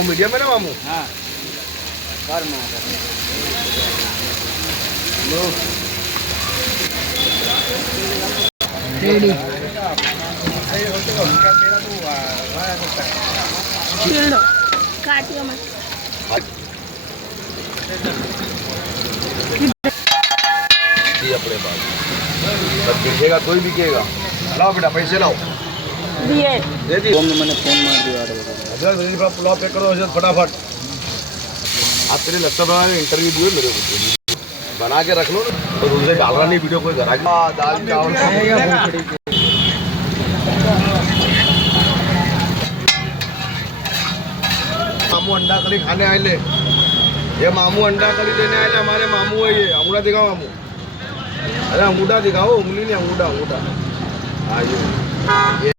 मामू मीडियम है ना मामू? हाँ कर में रेडी काटियो मत ये अपने पास सब बिकेगा तो ही बिकेगा। लाओ बेटा पैसे लाओ। दिए दे दी। मैंने फोन मार दिया अजय जल्दी पुलाव पैक करो अजय फटाफट। आप तेरे लगता बना इंटरव्यू दियो मेरे को बना के रख लो ना तो उनसे डाल रहा नहीं वीडियो कोई घर आ दाल चावल मामू अंडा करी खाने आए ले। ये मामू अंडा करी लेने आए हमारे मामू है। ये अंगूठा दिखाओ मामू। अरे अंगूठा दिखाओ उंगली नहीं अंगूठा अंगूठा। हाँ ये